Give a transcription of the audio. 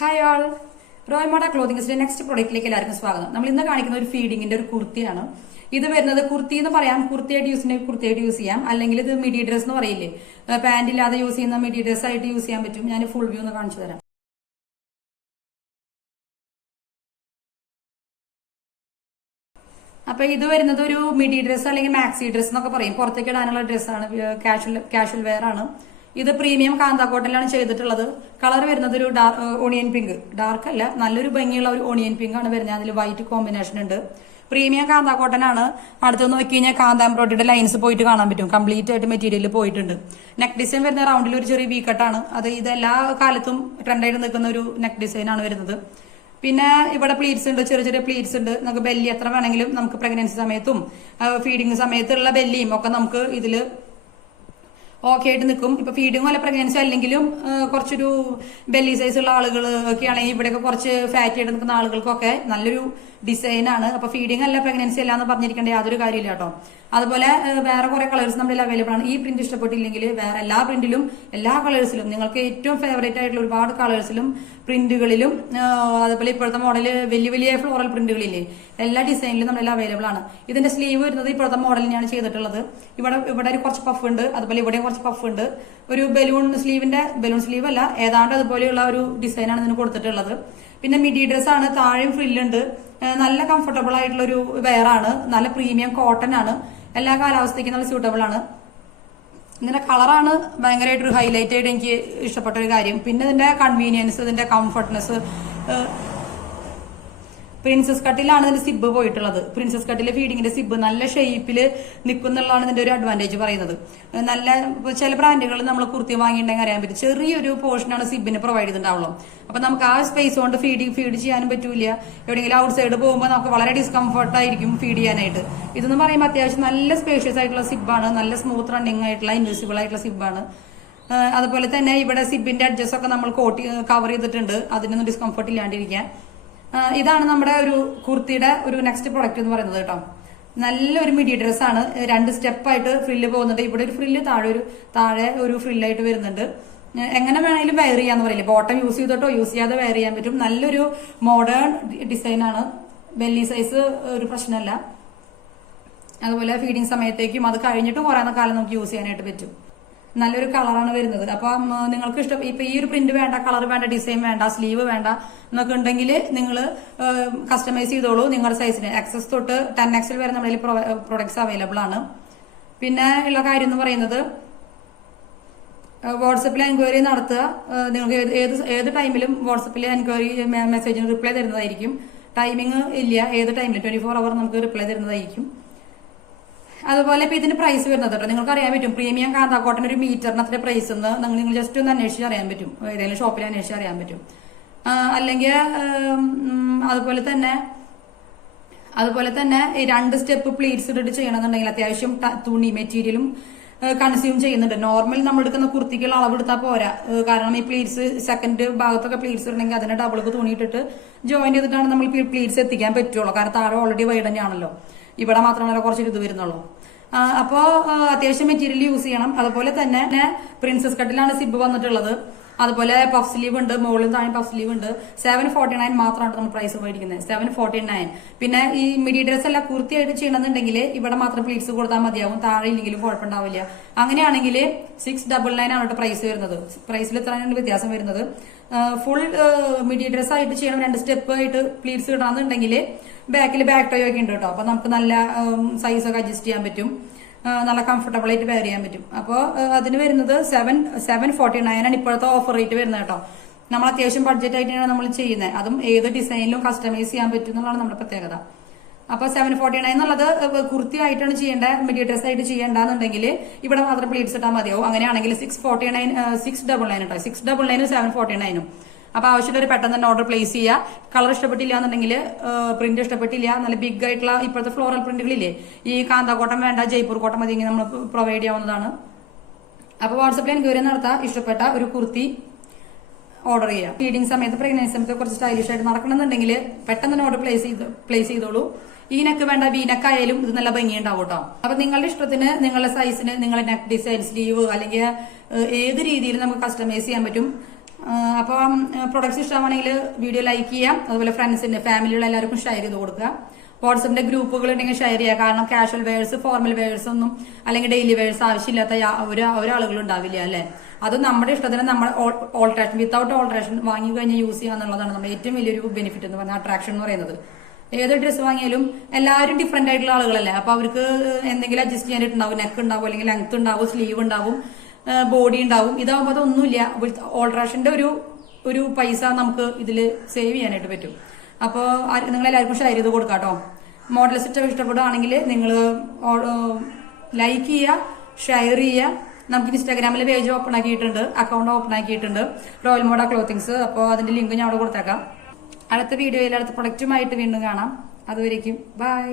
Hi all, royal മോഡ ക്ലോത്തിങ്സിന്റെ next പ്രൊഡക്റ്റിലേക്ക് എല്ലാവർക്കും സ്വാഗതം. നമ്മൾ ഇന്ന് കാണിക്കുന്ന ഒരു ഫീഡിങ്ങിന്റെ ഒരു കുർത്തിയാണ്. ഇത് വരുന്നത് കുർത്തി എന്ന് പറയാം, കുർത്തിയായിട്ട് യൂസ് ചെയ്യാം, അല്ലെങ്കിൽ ഇത് മിഡി ഡ്രസ് എന്ന് പറയില്ലേ, പാന്റ് ഇല്ലാതെ യൂസ് ചെയ്യുന്ന മിഡി ഡ്രസ് ആയിട്ട് യൂസ് ചെയ്യാൻ പറ്റും. ഞാൻ ഫുൾ വ്യൂ ഒന്ന് കാണിച്ചു തരാം. അപ്പൊ ഇത് വരുന്നത് ഒരു മിഡി ഡ്രസ് അല്ലെങ്കിൽ മാക്സി ഡ്രസ് എന്നൊക്കെ പറയും, പുറത്തേക്ക് ഇടാനുള്ള ഡ്രസ്സാണ്, കാഷ്വൽ വെയർ ആണ്. ഇത് പ്രീമിയം കാന്ത കോട്ടനിലാണ് ചെയ്തിട്ടുള്ളത്. കളർ വരുന്നത് ഒരു ഓണിയൻ പിങ്ക്, ഡാർക്ക് അല്ല, നല്ലൊരു ഭംഗിയുള്ള ഒരു ഓണിയൻ പിങ്ക് ആണ് വരുന്നത്. അതിൽ വൈറ്റ് കോമ്പിനേഷൻ ഉണ്ട്. പ്രീമിയം കാന്ത കോട്ടൺ ആണ്. അടുത്ത് നോക്കി കഴിഞ്ഞാൽ കാന്ത എംബ്രോയിഡറിയുടെ ലൈൻസ് പോയിട്ട് കാണാൻ പറ്റും. കംപ്ലീറ്റ് ആയിട്ട് മെറ്റീരിയൽ പോയിട്ടുണ്ട്. നെക്ക് ഡിസൈൻ വരുന്ന റൗണ്ടിൽ ഒരു ചെറിയ വി കട്ടാണ്. ഇത് എല്ലാ കാലത്തും ട്രെൻഡായിട്ട് നിൽക്കുന്ന ഒരു നെക്ക് ഡിസൈൻ ആണ് വരുന്നത്. പിന്നെ ഇവിടെ പ്ലീറ്റ്സ് ഉണ്ട്, ചെറിയ ചെറിയ പ്ലീറ്റ്സ് ഉണ്ട്. നമുക്ക് ബെല്ലി എത്ര വേണമെങ്കിലും നമുക്ക് പ്രഗ്നൻസി സമയത്തും ഫീഡിങ് സമയത്തുള്ള ബെല്ലിയും ഒക്കെ നമുക്ക് ഇതില് ഓക്കെ ആയിട്ട് നിൽക്കും. ഇപ്പൊ ഫീഡിങ്ങോ അല്ല പ്രഗ്നൻസി അല്ലെങ്കിലും കുറച്ചൊരു ബെല്ലി സൈസ് ഉള്ള ആളുകൾ ഒക്കെ ആണെങ്കിൽ ഇവിടെയൊക്കെ കുറച്ച് ഫാറ്റി ആയിട്ട് നിൽക്കുന്ന ആളുകൾക്കൊക്കെ നല്ലൊരു ഡിസൈനാണ്. അപ്പൊ ഫീഡിങ് അല്ല പ്രഗ്നൻസി അല്ല എന്ന് പറഞ്ഞിരിക്കേണ്ട യാതൊരു കാര്യമില്ല കേട്ടോ. അതുപോലെ വേറെ കുറെ കളേഴ്സ് നമ്മുടെ അവൈലബിൾ ആണ്. ഈ പ്രിന്റ് ഇഷ്ടപ്പെട്ടില്ലെങ്കിൽ വേറെ എല്ലാ പ്രിന്റിലും എല്ലാ കളേഴ്സിലും നിങ്ങൾക്ക് ഏറ്റവും ഫേവറേറ്റ് ആയിട്ടുള്ള ഒരുപാട് കളേഴ്സിലും പ്രിന്റുകളിലും അതുപോലെ ഇപ്പോഴത്തെ മോഡല് വലിയ വലിയ ഫ്ലോറൽ പ്രിന്റുകളില്ലേ, എല്ലാ ഡിസൈനിലും നമ്മളെല്ലാം അവൈലബിൾ ആണ്. ഇതിന്റെ സ്ലീവ് വരുന്നത് ഇപ്പോഴത്തെ മോഡലിനാണ് ചെയ്തിട്ടുള്ളത്. ഇവിടെ ഒരു കുറച്ച് പഫ് ഉണ്ട്, അതുപോലെ ഇവിടെയും കുറച്ച് പഫ് ഉണ്ട്. ഒരു ബലൂൺ സ്ലീവ് അല്ല, ഏതാണ്ട് അതുപോലെയുള്ള ഒരു ഡിസൈനാണ് ഇതിന് കൊടുത്തിട്ടുള്ളത്. പിന്നെ മിഡി ഡ്രസ് ആണ്, താഴെയും ഫ്രില്ലുണ്ട്. നല്ല കംഫർട്ടബിൾ ആയിട്ടുള്ള ഒരു വെയർ ആണ്. നല്ല പ്രീമിയം കോട്ടൺ ആണ്. എല്ലാ കാലാവസ്ഥയ്ക്കും നല്ല സ്യൂട്ടബിൾ ആണ്. ഇതിന്റെ കളറാണ് ഭയങ്കരമായിട്ടൊരു ഹൈലൈറ്റ് ആയിട്ട് എനിക്ക് ഇഷ്ടപ്പെട്ട ഒരു കാര്യം. പിന്നെ ഇതിന്റെ കൺവീനിയൻസ്, ഇതിന്റെ കംഫർട്ട്നെസ്. പ്രിൻസസ് കട്ടിലാണ് ഇതിന്റെ സിബ് പോയിട്ടുള്ളത്. പ്രിൻസസ് കട്ടിലെ ഫീഡിങ്ങിന്റെ സിബ് നല്ല ഷേപ്പിൽ നിൽക്കുന്നുള്ളതാണ് ഇതിന്റെ ഒരു അഡ്വാൻറ്റേജ് പറയുന്നത്. നല്ല ചില ബ്രാൻഡുകൾ നമ്മൾ കുർത്തി വാങ്ങിയിട്ടുണ്ടെങ്കിൽ അറിയാൻ പറ്റും, ചെറിയൊരു പോർഷനാണ് സിബിന് പ്രൊവൈഡ് ചെയ്തിട്ടുണ്ടാവുള്ളൂ. അപ്പൊ നമുക്ക് ആ സ്പേസ് കൊണ്ട് ഫീഡ് ചെയ്യാനും പറ്റൂല. എവിടെയെങ്കിലും ഔട്ട് സൈഡ് പോകുമ്പോൾ നമുക്ക് വളരെ ഡിസ്കംഫർട്ട് ആയിരിക്കും ഫീഡ് ചെയ്യാനായിട്ട്. ഇതെന്ന് പറയുമ്പോൾ അത്യാവശ്യം നല്ല സ്പേഷ്യസ് ആയിട്ടുള്ള സിബാണ്, നല്ല സ്മൂത്ത് റണ്ണിങ് ആയിട്ടുള്ള ഇൻവിസിബിൾ ആയിട്ടുള്ള സിബാണ്. അതുപോലെ തന്നെ ഇവിടെ സിബിന്റെ അഡ്ജസ്റ്റ് ഒക്കെ നമ്മൾ കവർ ചെയ്തിട്ടുണ്ട്, അതിനൊന്നും ഡിസ്കംഫർട്ട് ഇല്ലാണ്ടിരിക്കാൻ. ഇതാണ് നമ്മുടെ ഒരു കുർത്തിയുടെ ഒരു നെക്സ്റ്റ് പ്രൊഡക്റ്റ് എന്ന് പറയുന്നത് കേട്ടോ. നല്ലൊരു മിഡി ഡ്രസ് ആണ്. 2 സ്റ്റെപ്പായിട്ട് ഫ്രില്ല് പോകുന്നുണ്ട്. ഇവിടെ ഒരു ഫ്രില്ല്, താഴെ ഒരു ഫ്രില്ലായിട്ട് വരുന്നുണ്ട്. എങ്ങനെ വേണമെങ്കിലും വെയർ ചെയ്യാന്ന് പറയില്ലേ, ബോട്ടം യൂസ് ചെയ്തിട്ടോ യൂസ് ചെയ്യാതെ വെയർ ചെയ്യാൻ പറ്റും. നല്ലൊരു മോഡേൺ ഡിസൈൻ ആണ്. ബെല്ലി സൈസ് ഒരു പ്രശ്നമല്ല. അതുപോലെ ഫീഡിങ് സമയത്തേക്കും അത് കഴിഞ്ഞിട്ട് കുറെ കാലം നമുക്ക് യൂസ് ചെയ്യാനായിട്ട് പറ്റും. നല്ലൊരു കളറാണ് വരുന്നത്. അപ്പൊ നിങ്ങൾക്ക് ഇഷ്ടം ഇപ്പൊ ഈ ഒരു പ്രിന്റ് വേണ്ട, കളർ വേണ്ട, ഡിസൈൻ വേണ്ട, സ്ലീവ് വേണ്ട എന്നൊക്കെ ഉണ്ടെങ്കിൽ നിങ്ങൾ കസ്റ്റമൈസ് ചെയ്തോളൂ നിങ്ങളുടെ സൈസിന്. എക്സസ് തൊട്ട് 10XL വരെ നമ്മുടെ പ്രൊഡക്ട്സ് അവൈലബിൾ ആണ്. പിന്നെ ഉള്ള കാര്യം എന്ന് പറയുന്നത്, വാട്സപ്പിൽ എൻക്വയറി നടത്തുക. നിങ്ങൾക്ക് ഏത് ടൈമിലും വാട്സപ്പിൽ എൻക്വയറി മെസ്സേജിന് റിപ്ലൈ തരുന്നതായിരിക്കും. ടൈമിംഗ് ഇല്ല, ഏത് ടൈമിലും 24 അവർ നമുക്ക് റിപ്ലൈ തരുന്നതായിരിക്കും. അതുപോലെ ഇപ്പൊ ഇതിന്റെ പ്രൈസ് വരുന്നത് കേട്ടോ, നിങ്ങൾക്ക് അറിയാൻ പറ്റും. പ്രീമിയം കാന്ത കോട്ടൺ ഒരു മീറ്ററിന് അത്ര പ്രൈസ് എന്ന് നിങ്ങൾ ജസ്റ്റ് ഒന്ന് അന്വേഷിച്ച് അറിയാൻ പറ്റും, ഏതെങ്കിലും ഷോപ്പിൽ അന്വേഷിച്ച് അറിയാൻ പറ്റും. അല്ലെങ്കിൽ അതുപോലെ തന്നെ 2 സ്റ്റെപ്പ് പ്ലീറ്റ്സ് ഇട്ടിട്ട് ചെയ്യണമെന്നുണ്ടെങ്കിൽ അത്യാവശ്യം തുണി മെറ്റീരിയലും കൺസ്യൂം ചെയ്യുന്നുണ്ട്. നോർമൽ നമ്മൾ എടുക്കുന്ന കുർത്തിക്കുള്ള അളവ് എടുത്താൽ പോരാ, കാരണം ഈ പ്ലീറ്റ്സ് സെക്കൻഡ് ഭാഗത്തൊക്കെ പ്ലീറ്റ്സ് ഇടണമെങ്കിൽ അതിന്റെ ഡബിൾക്ക് തുണിയിട്ടിട്ട് ജോയിന്റ് ചെയ്തിട്ടാണ് നമ്മൾ പ്ലീറ്റ്സ് എത്തിക്കാൻ പറ്റുള്ളൂ. കാരണം താഴെ ഓൾറെഡി വൈഡ് തന്നെയാണല്ലോ, ഇവിടെ മാത്രമല്ല കുറച്ചൊരു ഇത് വരുന്നുള്ളൂ. അപ്പോ അത്യാവശ്യം മെറ്റീരിയൽ യൂസ് ചെയ്യണം. അതുപോലെ തന്നെ പ്രിൻസസ് കട്ടിലാണ് സിബ് വന്നിട്ടുള്ളത്. അതുപോലെ പഫ് സ്ലീവ് ഉണ്ട്, മുകളിൽ താഴെ പഫ് സ്ലീവ് ഉണ്ട്. 749 മാത്രമാണ് നമ്മൾ പ്രൈസ് മേടിക്കുന്നത്, 749. പിന്നെ ഈ മിഡി ഡ്രസ് എല്ലാം കുർത്തിയായിട്ട് ചെയ്യണമെന്നുണ്ടെങ്കിൽ ഇവിടെ മാത്രം പ്ലീറ്റ്സ് കൊടുത്താൽ മതിയാവും, താഴെ ഇല്ലെങ്കിലും കുഴപ്പമുണ്ടാവില്ല. അങ്ങനെയാണെങ്കിൽ 699 ആണ് പ്രൈസ് വരുന്നത്. പ്രൈസിൽ ഇത്രയാണ് വ്യത്യാസം വരുന്നത്. ഫുൾ മിഡി ഡ്രസ് ആയിട്ട് ചെയ്യണം, 2 സ്റ്റെപ്പ് ആയിട്ട് പ്ലീറ്റ്സ് ഇടണമെന്നുണ്ടെങ്കിൽ ബാക്കിൽ ബാക്ക് ടോയ് ഒക്കെ ഉണ്ട് കേട്ടോ. അപ്പൊ നമുക്ക് നല്ല സൈസ് ഒക്കെ അഡ്ജസ്റ്റ് ചെയ്യാൻ പറ്റും, നല്ല കംഫർട്ടബിൾ ആയിട്ട് വെയർ ചെയ്യാൻ പറ്റും. അപ്പോൾ അതിന് വരുന്നത് 749 ആണ് ഇപ്പോഴത്തെ ഓഫർ റേറ്റ് വരുന്നത് കേട്ടോ. നമ്മൾ അത്യാവശ്യം ബഡ്ജറ്റ് ആയിട്ടാണ് നമ്മൾ ചെയ്യുന്നത്. അതും ഏത് ഡിസൈനിലും കസ്റ്റമൈസ് ചെയ്യാൻ പറ്റും എന്നുള്ളതാണ് നമ്മുടെ പ്രത്യേകത. അപ്പൊ 749 എന്നുള്ളത് കുർത്തി ആയിട്ടാണ് ചെയ്യേണ്ടത്, മിഡി ഡ്രസ് ആയിട്ട് ചെയ്യേണ്ടെന്നുണ്ടെങ്കിൽ ഇവിടെ മാത്രം പ്ലീറ്റ്സ് ഇട്ടാൽ മതിയാവും. അങ്ങനെയാണെങ്കിൽ 699 കേട്ടോ, 699 749. അപ്പൊ ആവശ്യമുള്ളവർ പെട്ടെന്ന് തന്നെ ഓർഡർ പ്ലേസ് ചെയ്യുക. കളർ ഇഷ്ടപ്പെട്ടില്ല എന്നുണ്ടെങ്കിൽ, പ്രിന്റ് ഇഷ്ടപ്പെട്ടില്ല, നല്ല ബിഗ് ആയിട്ടുള്ള ഇപ്പോഴത്തെ ഫ്ലോറൽ പ്രിന്റുകളില്ലേ, ഈ കാന്ത കോട്ടൺ വേണ്ട, ജയ്പൂർ കോട്ടൺ മതി, നമ്മൾ പ്രൊവൈഡ് ചെയ്യാവുന്നതാണ്. അപ്പൊ വാട്സപ്പിൽ എൻക്വയറി നടത്താം. ഇഷ്ടപ്പെട്ട ഒരു കുർത്തി ഓർഡർ ചെയ്യാം. ഫീഡിങ് സമയത്ത് പ്രഗ്നൻസി സമയത്ത് കുറച്ച് സ്റ്റൈലിഷ് ആയിട്ട് നടക്കണമെന്നുണ്ടെങ്കിൽ പെട്ടെന്ന് തന്നെ ഓർഡർ പ്ലേസ് ചെയ്തോളൂ. ഈ നെക്ക് വേണ്ട, വീനക്ക് ആയാലും ഇത് നല്ല ഭംഗിയുണ്ടാവും കേട്ടോ. അപ്പൊ നിങ്ങളുടെ ഇഷ്ടത്തിന്, നിങ്ങളുടെ സൈസിന്, നിങ്ങളുടെ നെക്ക് ഡിസൈൻ, സ്ലീവ് അല്ലെങ്കിൽ ഏത് രീതിയിൽ നമുക്ക് കസ്റ്റമൈസ് ചെയ്യാൻ പറ്റും. അപ്പം പ്രൊഡക്ട്സ് ഇഷ്ടമാണെങ്കിൽ വീഡിയോ ലൈക്ക് ചെയ്യാം, അതുപോലെ ഫ്രണ്ട്സിന്റെ ഫാമിലിയുള്ള എല്ലാവർക്കും ഷെയർ ചെയ്ത് കൊടുക്കുക. വാട്സപ്പിന്റെ ഗ്രൂപ്പുകൾ ഉണ്ടെങ്കിൽ ഷെയർ ചെയ്യുക. കാരണം കാഷ്വൽ വെയേഴ്സ്, ഫോർമൽ വെയേഴ്സ് ഒന്നും അല്ലെങ്കിൽ ഡെയിലി വെയേഴ്സ് ആവശ്യമില്ലാത്ത ഒരാളുകൾ ഉണ്ടാവില്ല അല്ലെ. അത് നമ്മുടെ ഇഷ്ടത്തിന് നമ്മൾ ഓൾട്രേഷൻ വിത്തൗട്ട് ഓൾട്രേഷൻ വാങ്ങി കഴിഞ്ഞ് യൂസ് ചെയ്യുക എന്നുള്ളതാണ് നമ്മുടെ ഏറ്റവും വലിയൊരു ബെനിഫിറ്റ് എന്ന് പറഞ്ഞാൽ, അട്രാക്ഷൻ എന്ന് പറയുന്നത്. ഏതൊരു ഡ്രസ്സ് വാങ്ങിയാലും എല്ലാവരും ഡിഫറെന്റ് ആയിട്ടുള്ള ആളുകളല്ലേ. അപ്പൊ അവർക്ക് എന്തെങ്കിലും അഡ്ജസ്റ്റ് ചെയ്യാനായിട്ടുണ്ടാവും, നെക്ക് ഉണ്ടാവും, അല്ലെങ്കിൽ ലെങ്ത് ഉണ്ടാവും, സ്ലീവ് ഉണ്ടാവും, ബോഡി ഉണ്ടാവും. ഇതാവുമ്പോൾ അതൊന്നുമില്ല. ഓൾട്രേഷന്റെ ഒരു പൈസ നമുക്ക് ഇതിൽ സേവ് ചെയ്യാനായിട്ട് പറ്റും. അപ്പോൾ നിങ്ങൾ എല്ലാവർക്കും ഷെയർ ചെയ്ത് കൊടുക്കാം കേട്ടോ. മോഡൽ സെറ്റ് ഇഷ്ടപ്പെടുകയാണെങ്കിൽ നിങ്ങൾ ലൈക്ക് ചെയ്യുക, ഷെയർ ചെയ്യുക. നമുക്ക് ഇൻസ്റ്റാഗ്രാമിൽ പേജ് ഓപ്പൺ ആക്കിയിട്ടുണ്ട്, അക്കൗണ്ട് ഓപ്പൺ ആക്കിയിട്ടുണ്ട്, റോയൽ മോഡ ക്ലോത്തിങ്സ്. അപ്പോൾ അതിന്റെ ലിങ്ക് ഞാൻ അവിടെ കൊടുത്തേക്കാം. അടുത്ത വീഡിയോയിൽ അടുത്ത പ്രൊഡക്റ്റുമായിട്ട് വീണ്ടും കാണാം. അതുവരേക്കും ബൈ.